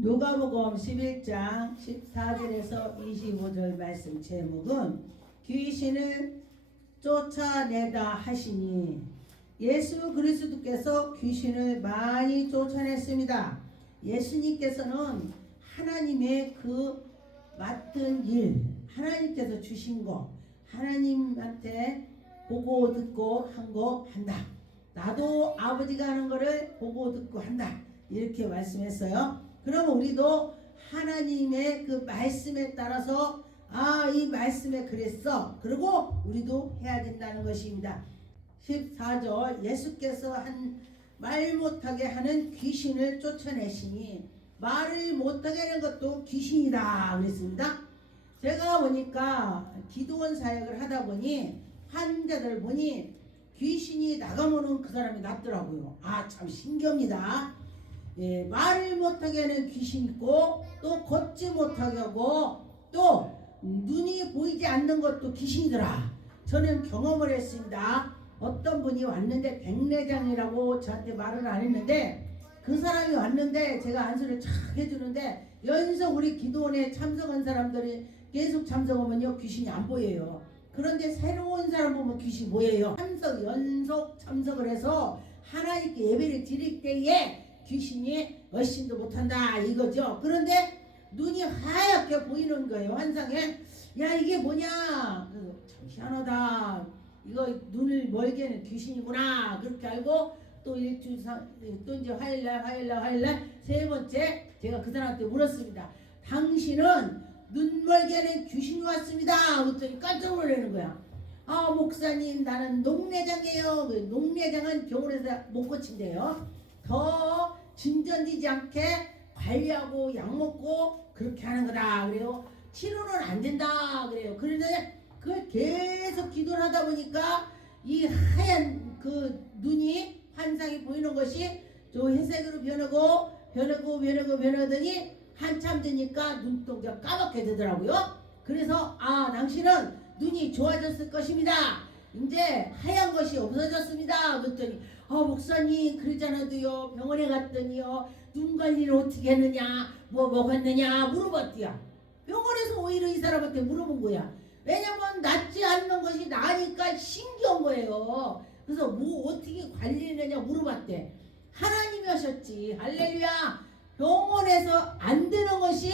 누가복음 11장 14절에서 25절 말씀 제목은 귀신을 쫓아내다 하시니, 예수 그리스도께서 귀신을 많이 쫓아냈습니다. 예수님께서는 하나님의 그 맡은 일, 하나님께서 주신 거, 하나님한테 보고 듣고 한 거 한다. 나도 아버지가 하는 거를 보고 듣고 한다. 이렇게 말씀했어요. 그럼 우리도 하나님의 그 말씀에 따라서 이 말씀에 그랬어. 그리고 우리도 해야 된다는 것입니다. 14절 예수께서 말 못하게 하는 귀신을 쫓아내시니, 말을 못하게 하는 것도 귀신이다 그랬습니다. 제가 보니까 기도원 사역을 하다 보니 환자들 보니 귀신이 나가면은 그 사람이 낫더라고요. 참 신기합니다. 말을 못하게 하는 귀신 있고, 또 걷지 못하게 하고, 또 눈이 보이지 않는 것도 귀신이더라. 저는 경험을 했습니다. 어떤 분이 왔는데 백내장이라고 저한테 말을 안 했는데, 그 사람이 왔는데 제가 안수를 쫙 해주는데 연속 우리 기도원에 참석한 사람들이 계속 참석하면요 귀신이 안 보여요. 그런데 새로운 사람 보면 귀신이 보여요. 연속 참석을 해서 하나님께 예배를 드릴 때에 귀신이 얼씬도 못한다 이거죠. 그런데 눈이 하얗게 보이는 거예요. 환상에. 야, 이게 뭐냐. 그래서 참 희한하다. 이거 눈을 멀게는 귀신이구나. 그렇게 알고 또 일주일 또 이제 화요일날 세 번째 제가 그 사람한테 물었습니다. 당신은 눈 멀게는 귀신이 왔습니다. 그랬더니 깜짝 놀라는 거야. 목사님, 나는 녹내장이에요. 녹내장은 병원에서 못 고친대요. 더 진전되지 않게 관리하고 약 먹고 그렇게 하는 거다 그래요. 치료는 안 된다 그래요. 그런데 그걸 계속 기도를 하다 보니까 이 하얀 그 눈이 환상이 보이는 것이 저 회색으로 변하더니 한참 되니까 눈동자 까맣게 되더라고요. 그래서 당신은 눈이 좋아졌을 것입니다. 이제 하얀 것이 없어졌습니다. 그랬더니 목사님, 그러잖아도요, 병원에 갔더니요, 눈 관리를 어떻게 했느냐, 뭐 먹었느냐 물어봤대요. 병원에서 오히려 이 사람한테 물어본 거야. 왜냐면 낫지 않는 것이 나니까 신기한 거예요. 그래서 뭐 어떻게 관리했느냐 물어봤대. 하나님이 하셨지. 할렐루야. 병원에서 안 되는 것이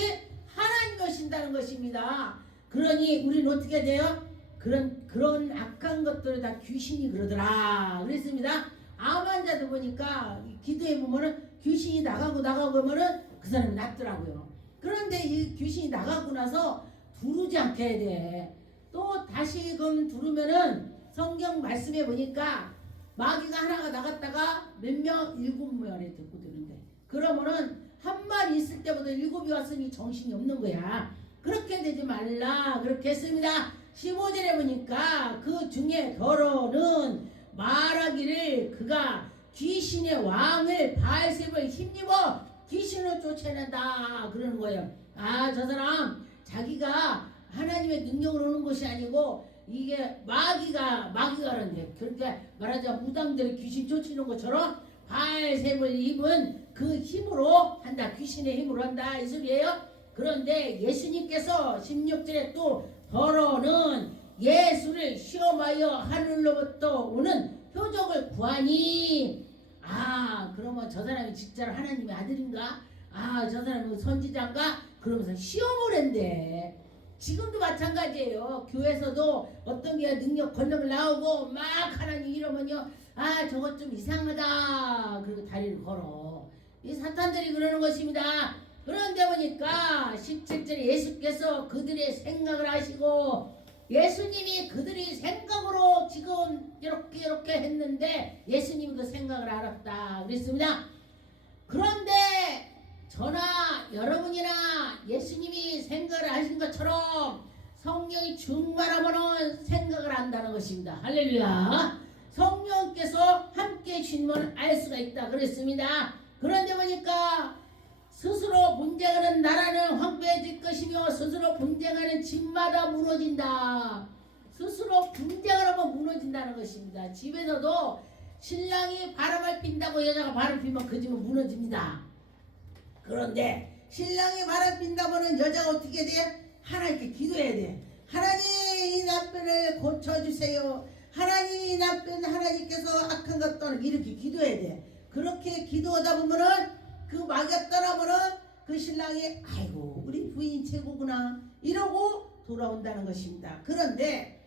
하나님이 하신다는 것입니다. 그러니 우리는 어떻게 돼요? 그런 악한 것들을 다 귀신이 그러더라 그랬습니다. 암 환자도 보니까 기도해 보면은 귀신이 나가고 보면은 그 사람이 낫더라고요. 그런데 이 귀신이 나가고 나서 두르지 않게 해야 돼. 또 다시금 두르면은 성경 말씀에 보니까 마귀가 하나가 나갔다가 몇 명? 7명에 듣고 드는데, 그러면은 한 마리 있을 때보다 7이 왔으니 정신이 없는 거야. 그렇게 되지 말라 그렇게 했습니다. 15절에 보니까 그 중에 더러는 말하기를 그가 귀신의 왕을 바알세불을 힘입어 귀신을 쫓아낸다 그러는 거예요. 저 사람 자기가 하나님의 능력으로 오는 것이 아니고 이게 마귀가 하는데, 그러니까 말하자면 무당들이 귀신 쫓는 것처럼 바알세불 입은 그 힘으로 한다. 귀신의 힘으로 한다 이 소리예요. 그런데 예수님께서 16절에 또 더러는 예수를 시험하여 하늘로부터 오는 표적을 구하니, 그러면 저 사람이 진짜로 하나님의 아들인가? 저 사람은 선지자인가? 그러면서 시험을 한대. 지금도 마찬가지예요. 교회에서도 어떤 게 능력 권능을 나오고 막 하나님 이러면요, 저것 좀 이상하다 그리고 다리를 걸어. 이 사탄들이 그러는 것입니다. 그런데 보니까 17절에 예수께서 그들의 생각을 아시고, 예수님이 그들이 생각으로 지금 이렇게 했는데 예수님이 그 생각을 알았다 그랬습니다. 그런데 저나 여러분이나 예수님이 생각을 하신 것처럼 성령이 충만하면 생각을 안다는 것입니다. 할렐루야. 성령께서 함께 주시면 알 수가 있다 그랬습니다. 그런데 보니까 스스로 분쟁하는 나라는 황폐해질 것이며 스스로 분쟁하는 집마다 무너진다. 스스로 분쟁을 하면 무너진다는 것입니다. 집에서도 신랑이 바람을 핀다고 여자가 바람 피면 그 집은 무너집니다. 그런데 신랑이 바람 핀다면은 여자가 어떻게 돼? 하나님께 기도해야 돼. 하나님 이 남편을 고쳐주세요. 하나님 이 남편 하나님께서 악한 것 떠나 이렇게 기도해야 돼. 그렇게 기도하다 보면은 그 마귀가 떠나면은 그 신랑이 아이고 우리 부인이 최고구나 이러고 돌아온다는 것입니다. 그런데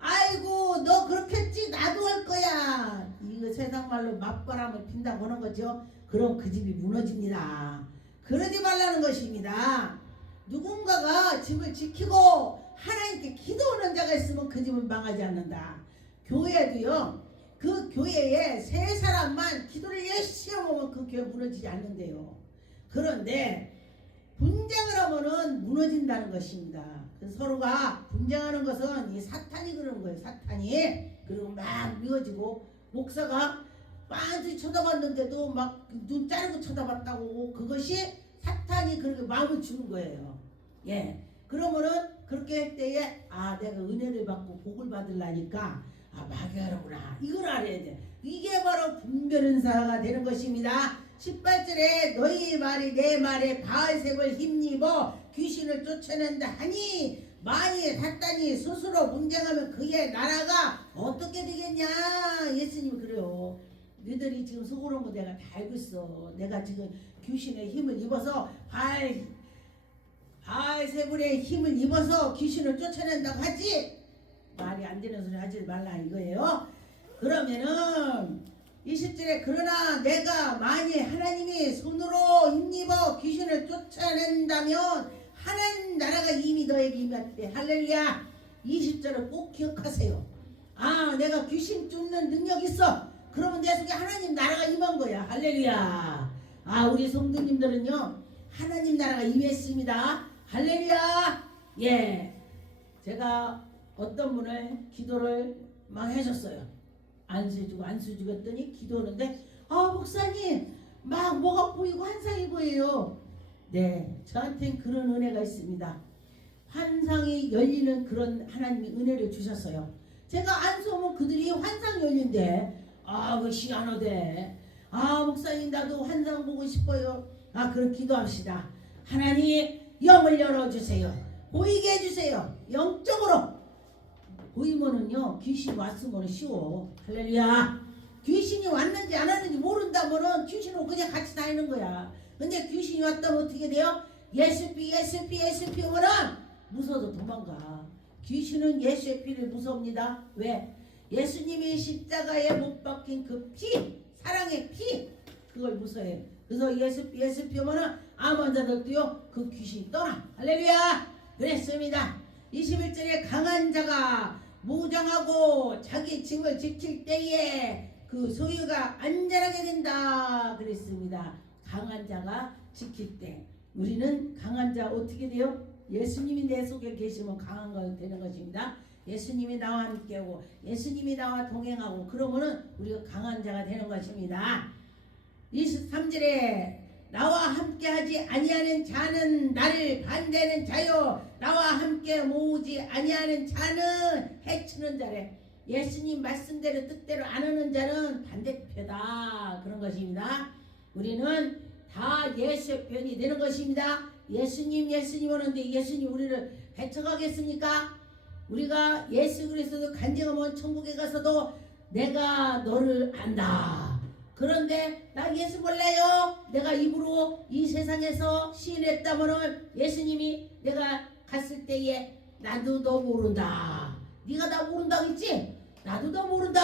아이고 너 그렇겠지 나도 할 거야 이거 세상 말로 맞바람을 핀다고 하는 거죠. 그럼 그 집이 무너집니다. 그러지 말라는 것입니다. 누군가가 집을 지키고 하나님께 기도하는 자가 있으면 그 집은 망하지 않는다. 교회도요 그 교회에 세 사람만 기도를 열심히 하면 그 교회 무너지지 않는데요. 그런데 분쟁을 하면은 무너진다는 것입니다. 그래서 서로가 분쟁하는 것은 이 사탄이 그러는 거예요. 사탄이. 그리고 막 미워지고 목사가 빤히 쳐다봤는데도 막 눈 자르고 쳐다봤다고 그것이 사탄이 그렇게 마음을 주는 거예요. 예. 그러면은 그렇게 할 때에 아 내가 은혜를 받고 복을 받으려니까 아 마귀하라구나 이걸 알아야 돼. 이게 바로 분별은사가 되는 것입니다. 18절에 너희 말이 내 말에 바알색을 힘입어 귀신을 쫓아낸다 하니 만일 사탄이 스스로 분쟁하면 그의 나라가 어떻게 되겠냐. 예수님이 그래요. 너희들이 지금 속으로 거 내가 다 알고 있어. 내가 지금 귀신의 힘을 입어서 바알세불의 힘을 입어서 귀신을 쫓아낸다고 하지. 말이 안 되는 소리 하지 말라 이거예요. 그러면은 20절에 그러나 내가 만일 하나님이 손으로 힘입어 귀신을 쫓아낸다면 하나님 나라가 이미 너에게 임했대. 할렐루야. 20절을 꼭 기억하세요. 아 내가 귀신 쫓는 능력 있어. 그러면 내 속에 하나님 나라가 임한 거야. 할렐루야. 아 우리 성도님들은요 하나님 나라가 임했습니다. 할렐루야. 예, 제가 어떤 분을 기도를 막 해줬어요. 안수주고 했더니 기도하는데 아 목사님 막 뭐가 보이고 환상이 보여요. 네, 저한테는 그런 은혜가 있습니다. 환상이 열리는 그런 하나님이 은혜를 주셨어요. 제가 안수하면 그들이 환상 열린대. 아 그 시간어대. 아 목사님 나도 환상 보고 싶어요. 아 그럼 기도합시다. 하나님 영을 열어주세요. 보이게 해주세요. 영적으로 보이면은요 귀신이 왔으면 쉬워. 할렐루야. 귀신이 왔는지 안 왔는지 모른다면은 귀신하고 그냥 같이 다니는 거야. 근데 귀신이 왔다면 어떻게 돼요? 예수피 오면은 무서워도 도망가. 귀신은 예수의 피를 무섭니다. 왜? 예수님이 십자가에 못 박힌 그 피, 사랑의 피, 그걸 무서워해요. 그래서 예수피 오면은 암 자들도요 그 귀신이 떠나. 할렐루야. 그랬습니다. 21절에 강한 자가 무장하고 자기 집을 지킬 때에 그 소유가 안전하게 된다 그랬습니다. 강한 자가 지킬 때 우리는 강한 자 어떻게 돼요? 예수님이 내 속에 계시면 강한 거 되는 것입니다. 예수님이 나와 함께하고 예수님이 나와 동행하고 그러면은 우리가 강한 자가 되는 것입니다. 23절에 나와 함께하지 아니하는 자는 나를 반대하는 자요 나와 함께 모으지 아니하는 자는 해치는 자래. 예수님 말씀대로 뜻대로 안 하는 자는 반대표다 그런 것입니다. 우리는 다 예수의 편이 되는 것입니다. 예수님 오는데 예수님 우리를 해쳐가겠습니까? 우리가 예수 그리스도 간증하면 천국에 가서도 내가 너를 안다. 그런데 나 예수 몰라요. 내가 입으로 이 세상에서 시인했다면은 예수님이 내가 갔을 때에 나도 너 모른다. 네가 나 모른다고 했지? 나도 너 모른다.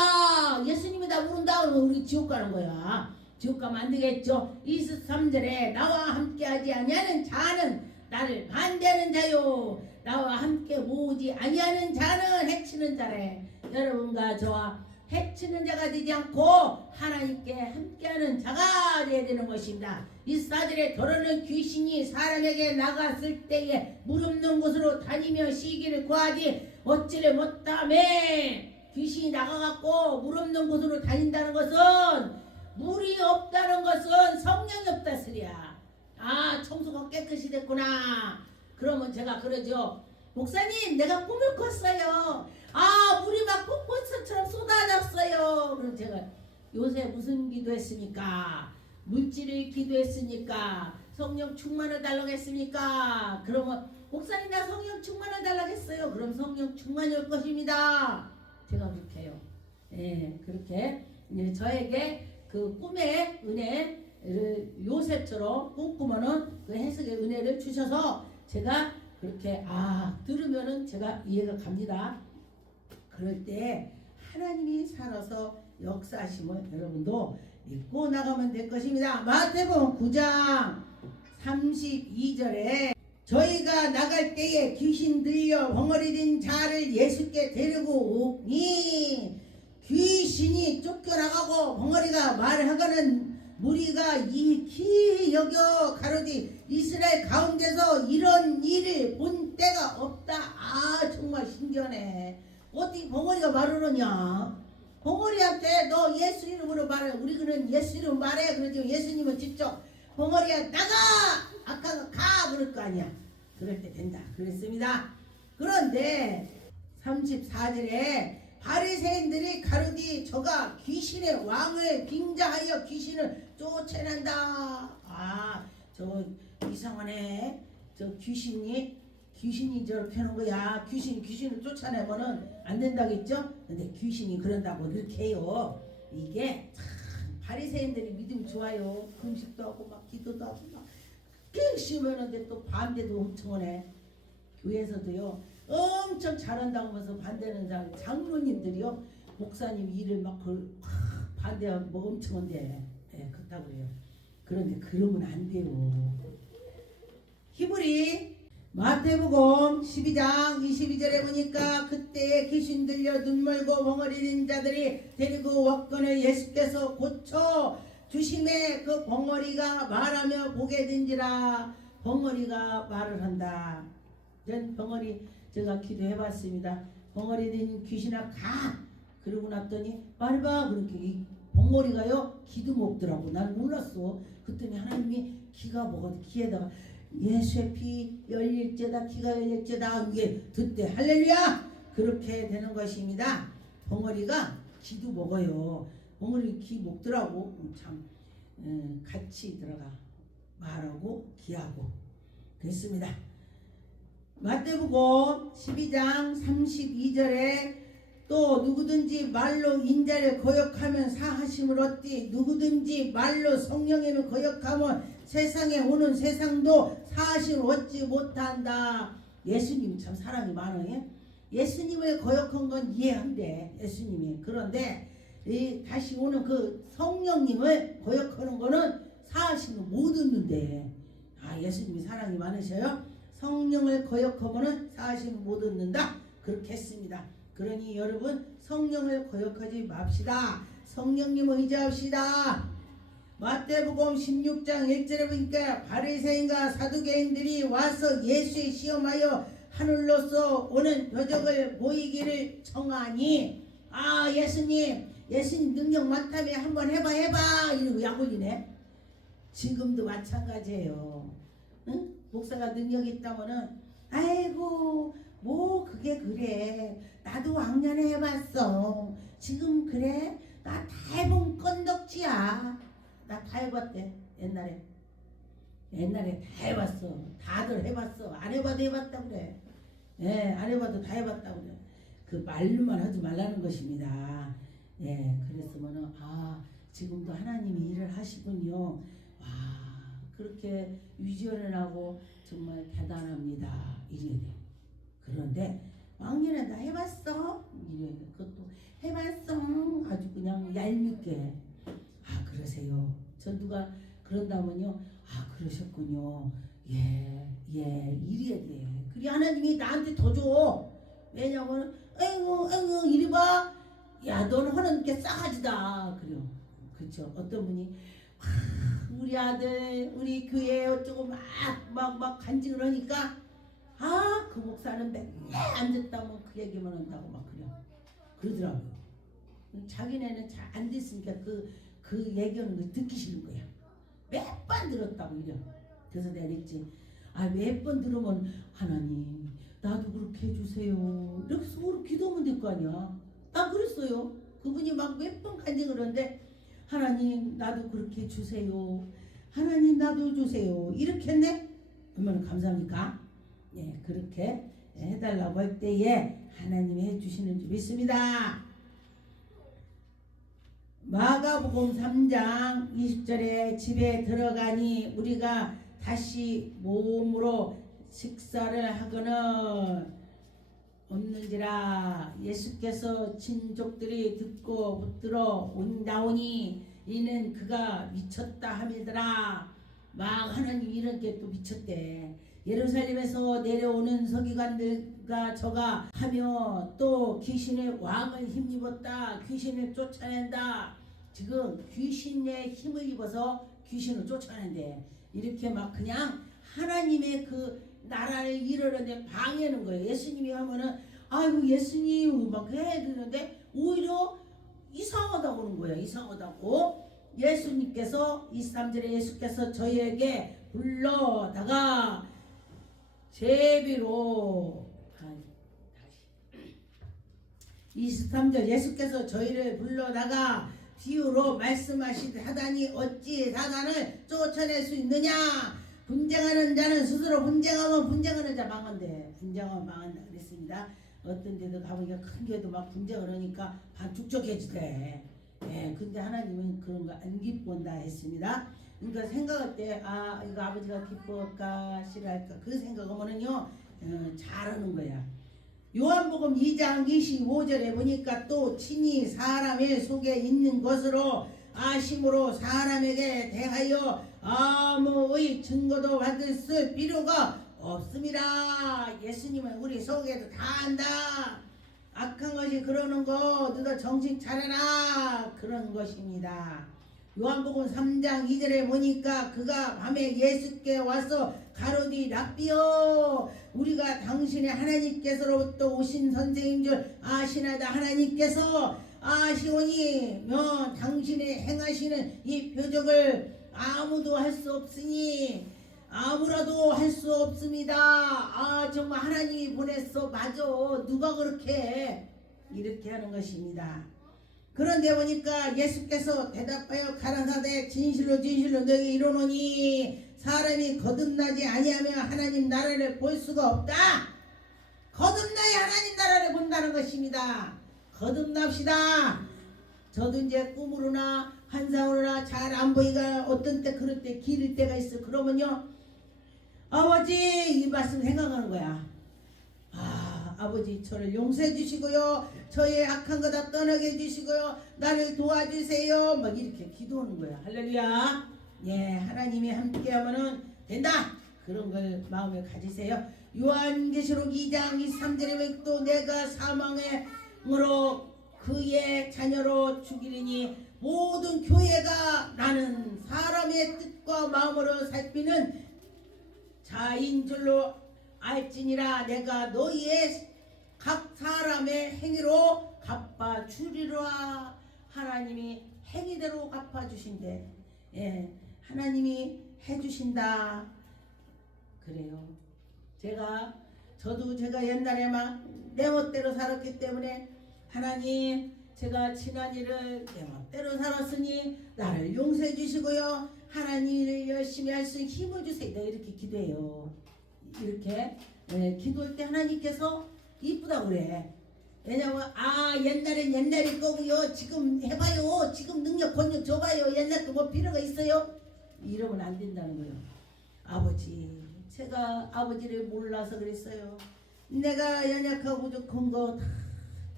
예수님이 나 모른다. 그러면 우리 지옥 가는 거야. 지옥 가면 안 되겠죠. 23절에 나와 함께하지 아니하는 자는 나를 반대하는 자요 나와 함께 모으지 아니하는 자는 해치는 자래. 여러분과 저와 해치는 자가 되지 않고 하나님께 함께하는 자가 되어야 되는 것입니다. 24절에 더러는 귀신이 사람에게 나갔을 때에 물 없는 곳으로 다니며 쉬기를 구하지 얻지를 못하매. 귀신이 나가갖고 물 없는 곳으로 다닌다는 것은 물이 없다는 것은 성령이 없다 소리야. 아 청소가 깨끗이 됐구나. 그러면 제가 그러죠. 목사님 내가 꿈을 꿨어요. 아 물이 막 폭포수처럼 쏟아졌어요. 그럼 제가 요새 무슨 기도했습니까? 물질을 기도했습니까? 성령 충만을 달라고 했습니까? 그러면 목사님 나 성령 충만을 달라고 했어요. 그럼 성령 충만이 올 것입니다. 제가 그렇게 해요. 예, 그렇게 저에게 그 꿈의 은혜를 요셉처럼 꿈꾸면은 그 해석의 은혜를 주셔서 제가 그렇게 들으면은 제가 이해가 갑니다. 그럴 때 하나님이 살아서 역사하심을 여러분도 믿고 나가면 될 것입니다. 마태복음 9장 32절에 저희가 나갈 때에 귀신 들려 벙어리 된 자를 예수께 데리고 오니 귀신이 쫓겨나가고 벙어리가 말하거는 무리가 이 여겨 가로되 이스라엘 가운데서 이런 일을 본 때가 없다. 정말 신기하네. 어떻게 벙어리가 말하느냐. 벙어리한테 너 예수 이름으로 말해. 우리는 예수 이름 말해. 그러지 예수님은 직접 벙어리야 나가! 아까 가! 그럴 거 아니야. 그럴 때 된다. 그랬습니다. 그런데 34절에 바리새인들이 가로되 저가 귀신의 왕을 빙자하여 귀신을 쫓아낸다. 저 이상하네. 저 귀신이 저렇게 하는 거야. 귀신을 쫓아내면은 안 된다겠죠? 근데 귀신이 그런다고 그렇게 해요. 이게 참 바리새인들이 믿음이 좋아요. 금식도 하고 막 기도도 하고 막 열심히 하는데 또 반대도 엄청 하네. 교회에서도요 엄청 잘한다고 하면서 반대하는 장로님들이요 목사님 일을 막 반대하고 뭐 엄청 한데 그렇다고 그래요. 그런데 그러면 안 돼요. 히브리 마태복음 12장 22절에 보니까 그때 귀신 들려 눈멀고 벙어리 된 자들이 데리고 왔거늘 예수께서 고쳐 주심에 그 벙어리가 말하며 보게 된지라. 벙어리가 말을 한다. 전 벙어리 제가 기도해봤습니다. 벙어리 된 귀신아 가! 그러고 났더니 말해봐. 그렇게 이 벙어리가요 기도 먹더라고. 난 몰랐어. 그랬더니 하나님이 기가 먹어도 귀에다가 예수의 피 열릴지어다 기가 열릴지어다 이게 듣대. 할렐루야. 그렇게 되는 것입니다. 벙어리가 기도 먹어요. 벙어리 기 먹더라고. 참 같이 들어가 말하고 기하고 그랬습니다. 마태복음 12장 32절에 또 누구든지 말로 인자를 거역하면 사하심을 얻디 누구든지 말로 성령님을 거역하면 세상에 오는 세상도 사하심을 얻지 못한다. 예수님 참 사랑이 많아요. 예수님을 거역한 건 이해한대. 예수님이. 그런데 다시 오는 그 성령님을 거역하는 거는 사하심을 못 얻는데. 예수님이 사랑이 많으셔요. 성령을 거역하면 사하심을 못 얻는다. 그렇게 했습니다. 그러니 여러분 성령을 거역하지 맙시다. 성령님을 의지합시다. 마태복음 16장 1절에 보니까 바리새인과 사두개인들이 와서 예수의 시험하여 하늘로서 오는 표적을 보이기를 청하니 예수님 능력 많다며 한번 해봐 이러고 약 올리네. 지금도 마찬가지예요. 응? 목사가 능력이 있다면은 아이고 뭐 그게 그래 나도 왕년에 해봤어. 지금 그래 나 다 해본 건덕지야. 나 다 해봤대. 옛날에 다 해봤어. 다들 해봤어. 안 해봐도 해봤다 그래. 안 해봐도 다 해봤다 그래. 그 말로만 하지 말라는 것입니다. 그랬으면은 지금도 하나님이 일을 하시군요. 그렇게 유전하고 정말 대단합니다. 이래야 돼. 그런데 왕년에 나 해봤어. 이래. 그것도 해봤어. 아주 그냥 얄밉게. 그러세요. 전 누가 그런다면요. 그러셨군요. 이래야 돼. 그래 하나님이 나한테 더 줘. 왜냐면 아이고 이리 봐. 야 너는 하는 게 싸가지다. 그래요. 그렇죠. 어떤 분이 우리 아들 우리 교회 어쩌고 막 간증을 하니까 그 목사는 맨날 앉았다면 그 얘기만 한다고 막 그러더라고요. 자기네는 잘 안 됐으니까 그 얘기하는 거 듣기 싫은 거야. 몇 번 들었다고 이래. 그래서 내가 그랬지. 몇 번 들으면 하나님 나도 그렇게 해주세요. 이렇게 속으로 기도하면 될 거 아니야. 나 그랬어요. 그분이 막 몇 번 간증을 하는데 하나님 나도 그렇게 해주세요. 하나님 나도 주세요. 이렇게 했네? 얼마나 감사합니까? 예, 그렇게 해달라고 할 때에 하나님이 해주시는 줄 믿습니다. 마가복음 3장 20절에 집에 들어가니 우리가 다시 몸으로 식사를 하거는 없는지라. 예수께서 친족들이 듣고 붙들어 나오니 이는 그가 미쳤다 함이더라. 막 하나님 이렇게 또 미쳤대. 예루살렘에서 내려오는 서기관들과 저가 하며 또 귀신의 왕을 힘입었다. 귀신을 쫓아낸다. 지금 귀신의 힘을 입어서 귀신을 쫓아낸대. 이렇게 막 그냥 하나님의 그 나라를 이루는데 방해하는 거예요. 예수님이 하면은 아이고 예수님 막 해야 되는데 오히려 이상하다고 하는 거예요. 이상하다고. 예수님께서 23절에 예수께서 저희에게 불러다가 제비로 23절 예수께서 저희를 불러다가 비유로 말씀하시되 하다니 어찌 사단을 쫓아낼 수 있느냐. 분쟁하는 자는 스스로 분쟁하면 분쟁하는 자 망한대. 분쟁하면 망한다 그랬습니다. 어떤 데도 가보니까 큰 게도 막 분쟁을 하니까 반죽적해지대. 예, 근데 하나님은 그런 거 안 기뻐한다 했습니다. 그러니까 생각할 때 아 이거 아버지가 기뻐할까 싫어할까 그 생각하면은요 잘하는 거야. 요한복음 2장 25절에 보니까 또 친히 사람의 속에 있는 것으로 아심으로 사람에게 대하여 아무의 증거도 받을 필요가 없습니다. 예수님은 우리 속에도 다 안다. 악한 것이 그러는 거 너도 정신 차려라 그런 것입니다. 요한복음 3장 2절에 보니까 그가 밤에 예수께 와서 가로디 랍비여 우리가 당신의 하나님께서로부터 오신 선생인 줄 아시나이다. 하나님께서 아시오니 당신이 행하시는 이 표적을 아무도 할 수 없으니 아무라도 할 수 없습니다. 아 정말 하나님이 보냈어. 맞아. 누가 그렇게 해? 이렇게 하는 것입니다. 그런데 보니까 예수께서 대답하여 가라사대 진실로 진실로 너에게 이르노니 사람이 거듭나지 아니하며 하나님 나라를 볼 수가 없다. 거듭나야 하나님 나라를 본다는 것입니다. 거듭납시다. 저도 이제 꿈으로나 환상으로나 잘 안 보이가 어떤 때 그럴 때 기를 때가 있어. 그러면요 아버지 이 말씀 생각하는 거야. 아버지 저를 용서해 주시고요. 저의 악한 거 다 떠나게 해 주시고요. 나를 도와주세요. 막 이렇게 기도하는 거야. 할렐루야. 예, 하나님이 함께 하면은 된다. 그런 걸 마음에 가지세요. 요한계시록 2장 23절에 또 내가 사망으로 그의 자녀로 죽이리니 모든 교회가 나는 사람의 뜻과 마음으로 살피는 자인 줄로 알지니라. 내가 너희의 각 사람의 행위로 갚아주리라. 하나님이 행위대로 갚아주신대. 예, 하나님이 해주신다. 그래요. 제가 옛날에 막 내 멋대로 살았기 때문에 하나님 제가 지난 일을 내 멋대로 살았으니 나를 용서해 주시고요. 하나님 일을 열심히 할 수 있는 힘을 주세요. 내가 이렇게 기도해요. 이렇게 기도할 때 하나님께서 이쁘다고 그래. 왜냐면 옛날엔 옛날일 거고요. 지금 해봐요. 지금 능력 권력 줘봐요. 옛날 거 뭐 필요가 있어요? 이러면 안 된다는 거예요. 아버지 제가 아버지를 몰라서 그랬어요. 내가 연약하고 부족한 거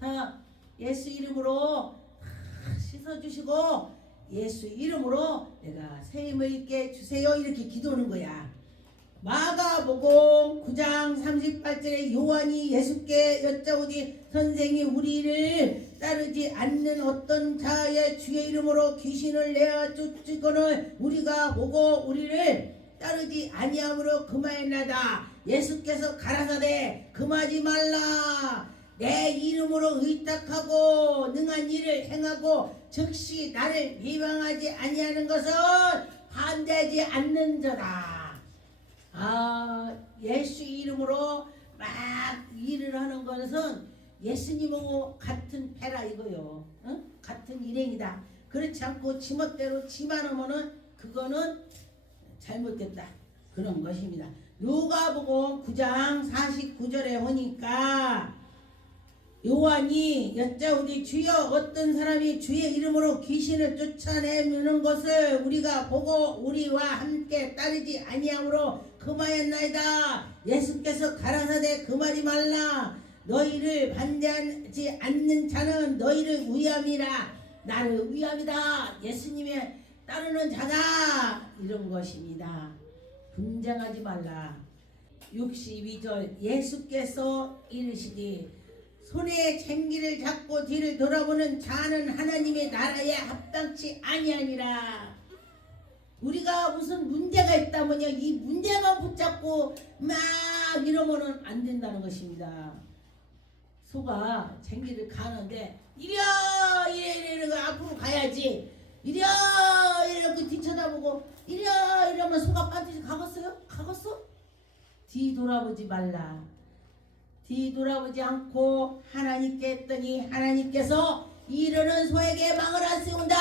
다 예수 이름으로 씻어주시고 예수 이름으로 내가 세임을 있게 주세요. 이렇게 기도하는 거야. 마가복음 9장 38절에 요한이 예수께 여짜오니 선생이 우리를 따르지 않는 어떤 자의 주의 이름으로 귀신을 내어 쫓기거늘 우리가 보고 우리를 따르지 아니함으로 금하였나이다. 예수께서 가라사대 금하지 말라. 내 이름으로 의탁하고 능한 일을 행하고 즉시 나를 비방하지 아니하는 것은 반대하지 않는 자다. 예수 이름으로 막 일을 하는 것은 예수님하고 같은 패라 이거요. 같은 일행이다. 그렇지 않고 지멋대로 지만 하면은 그거는 잘못됐다 그런 것입니다. 누가복음 9장 49절에 보니까 요한이 여짜오되 주여 어떤 사람이 주의 이름으로 귀신을 쫓아내는 것을 우리가 보고 우리와 함께 따르지 아니함으로 금하였나이다. 예수께서 가라사대 금하지 말라. 너희를 반대하지 않는 자는 너희를 위함이라. 나를 위함이다. 예수님의 따르는 자다. 이런 것입니다. 분쟁하지 말라. 62절 예수께서 이르시되 손에 쟁기를 잡고 뒤를 돌아보는 자는 하나님의 나라에 합당치 아니하니라. 우리가 무슨 문제가 있다면요 이 문제만 붙잡고 막 이러면은 안 된다는 것입니다. 소가 쟁기를 가는데 이래 이러고 앞으로 가야지. 이래 이러고 뒤쳐다보고 이래 이러면 소가 반드시 가겠어요? 가겠어? 뒤 돌아보지 말라. 뒤돌아보지 않고 하나님께 했더니 하나님께서 이르는 소에게 망을 안 씌운다.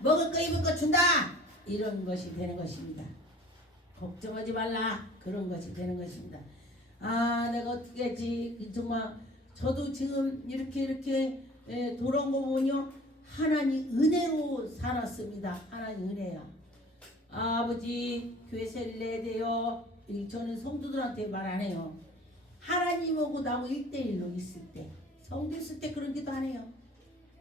먹을 거 입을 거 준다. 이런 것이 되는 것입니다. 걱정하지 말라. 그런 것이 되는 것입니다. 아 내가 어떻게 하지. 정말 저도 지금 이렇게 돌아온 거 보면요 하나님 은혜로 살았습니다. 하나님 은혜야. 아버지 교회 셀레 돼요. 저는 성도들한테 말 안 해요. 하나님하고 나하고 1대1로 있을 때 성도 있을 때 그런 기도 안 해요.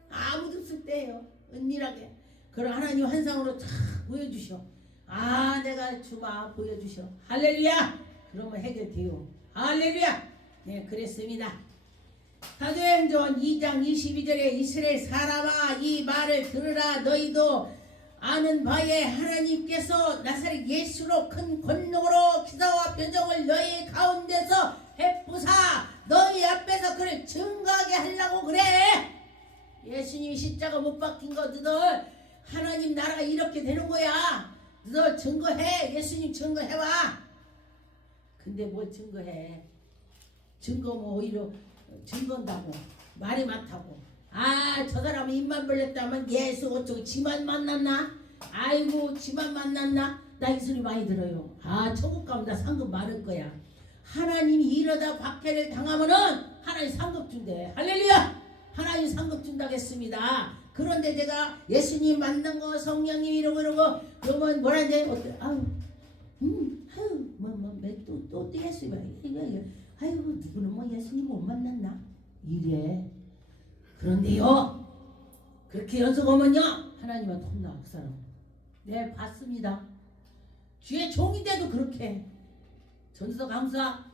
아무도 없을 때예요. 은밀하게 그런 하나님 환상으로 쫙 보여주셔. 아 내가 주마 보여주셔. 할렐루야. 그러면 해결돼요. 할렐루야. 네 그랬습니다. 사도행전 2장 22절에 이스라엘 사람아 이 말을 들으라. 너희도 아는 바에 하나님께서 나사렛 예수로 큰 권능으로 기사와 표적을 너희 가운데서 베푸사 너희 앞에서 그를 증거하게 하려고 그래. 예수님이 십자가 못 박힌 거 너희들 하나님 나라가 이렇게 되는 거야. 너희들 증거해. 예수님 증거해봐. 근데 뭘 증거해. 증거면 오히려 증거한다고 말이 많다고. 아 저 사람은 입만 벌렸다면 예수 어쩌고 지만 만났나. 아이고 지만 만났나. 나 이 소리 많이 들어요. 아 천국 가면 나 상급 많을 거야. 하나님이 이러다 박해를 당하면은 하나님 상급 준대. 할렐루야. 하나님 상급 준다겠습니다. 그런데 제가 예수님 만난 거 성령님 이러고 그러면 뭐라는데 아유 또 예수님 아이고 누구는 뭐 예수님 못 만났나 이래. 그런데요 그렇게 연속하면요 하나님은 혼나 그 사람. 네 봤습니다. 주의 종인데도 그렇게 전도서 강사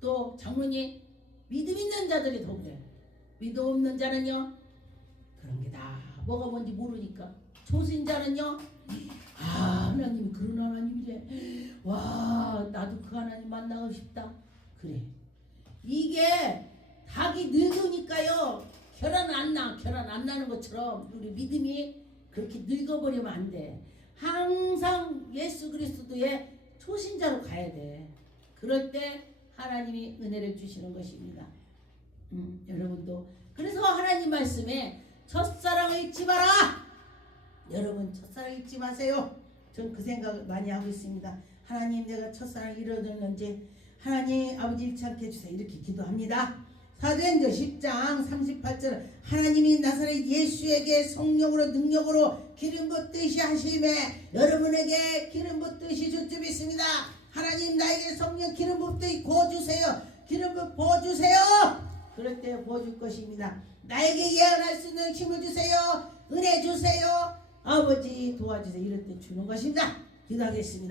또 장로님 믿음 있는 자들이 더 그래. 믿음 없는 자는요 그런 게 다 뭐가 뭔지 모르니까. 초신자는요 아 하나님이 그런 하나님이래. 와 나도 그 하나님 만나고 싶다. 그래. 이게 닭이 늙으니까요 결혼 안 나는 것처럼 우리 믿음이 그렇게 늙어버리면 안 돼. 항상 예수 그리스도의 초신자로 가야 돼. 그럴 때 하나님이 은혜를 주시는 것입니다. 여러분도 그래서 하나님 말씀에 첫사랑을 잊지 마라. 여러분 첫사랑 잊지 마세요. 전 그 생각을 많이 하고 있습니다. 하나님 내가 첫사랑 잃어졌는지 하나님 아버지 잃지 않게 해주세요. 이렇게 기도합니다. 사도행전 10장 38절 하나님이 나사렛 예수에게 성령으로 능력으로 기름 붓듯이 하심에 여러분에게 기름 붓듯이 줄 있습니다. 하나님 나에게 성령 기름 붓듯이 부어주세요. 기름 부어주세요. 그럴 때 부어줄 것입니다. 나에게 예언할 수 있는 힘을 주세요. 은혜 주세요. 아버지 도와주세요. 이럴 때 주는 것입니다. 기도하겠습니다.